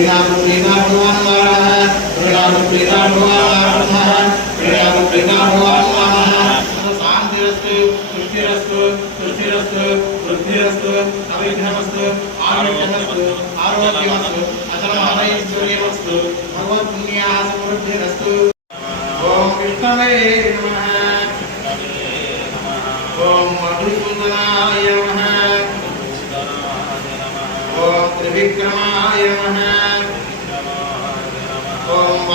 क्रीडामुक्रीता भगवान् वाणः क्रीडामुक्रीता भगवान् वारुणः क्रीडामुक्रीता भगवान् वाणः शान्तिरस्तु तुष्टिरस्तु तुष्टिरस्तु वृद्धिरस्तु अविघ्नमस्तु आरोग्यमस्तु आरोग्यमस्तु अचलमालयश्वर्यमस्तु भगवत्पुण्याः समृद्धिरस्तु ॐ कृष्णवे नमः ॐ मधुसूदनाय नमः। ॐ त्रिविक्रमाय नमः।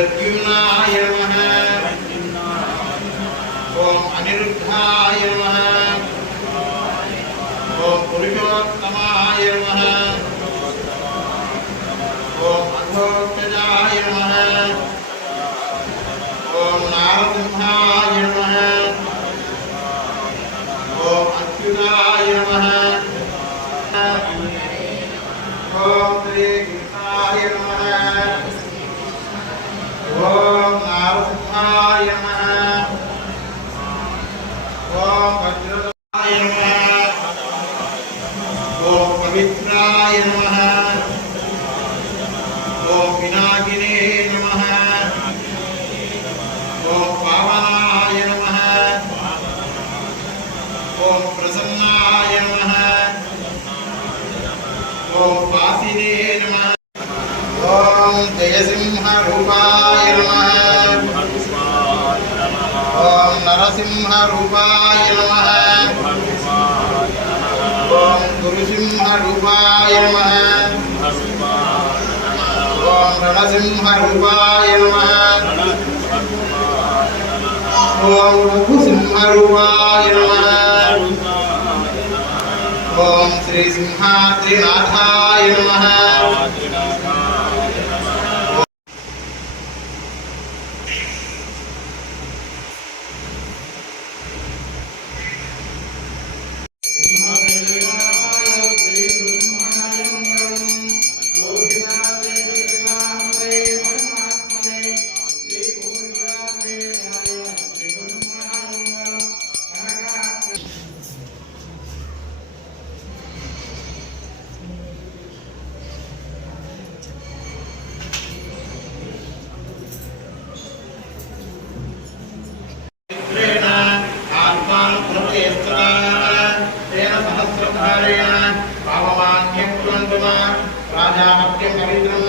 प्रद्युम्नाय नमः। ॐ अनिरुद्धाय नमः। ॐ पुरुषोत्तमाय नमः। ॐ अधोक्षजाय नमः। ॐ नारसिंहाय नमः। ॐ अच्युताय नमः। ॐ श्रीकृष्णाय नमः। ॐ आरुद्धाय नमः। ॐ वज्रदाय नमः। ॐ पवित्राय नमः। ॐ विनागिने नमः। ॐ पावनाय नमः। ॐ प्रसन्नाय नमः। ॐ पातिने नमः। ॐ जयसिंहरूपा నరసింహరూపాయ నమ. ఓం గురుసింహరూపాయ నమ. ఓం రణసింహరూపాయ నమ. ఓం రఘుసింహరూపాయ నమ. ఓం శ్రీసింహాద్రినాథాయ నమ. సంహారేణ పాపమాన్యం కులంతుమా రాజామత్యం పవిత్రం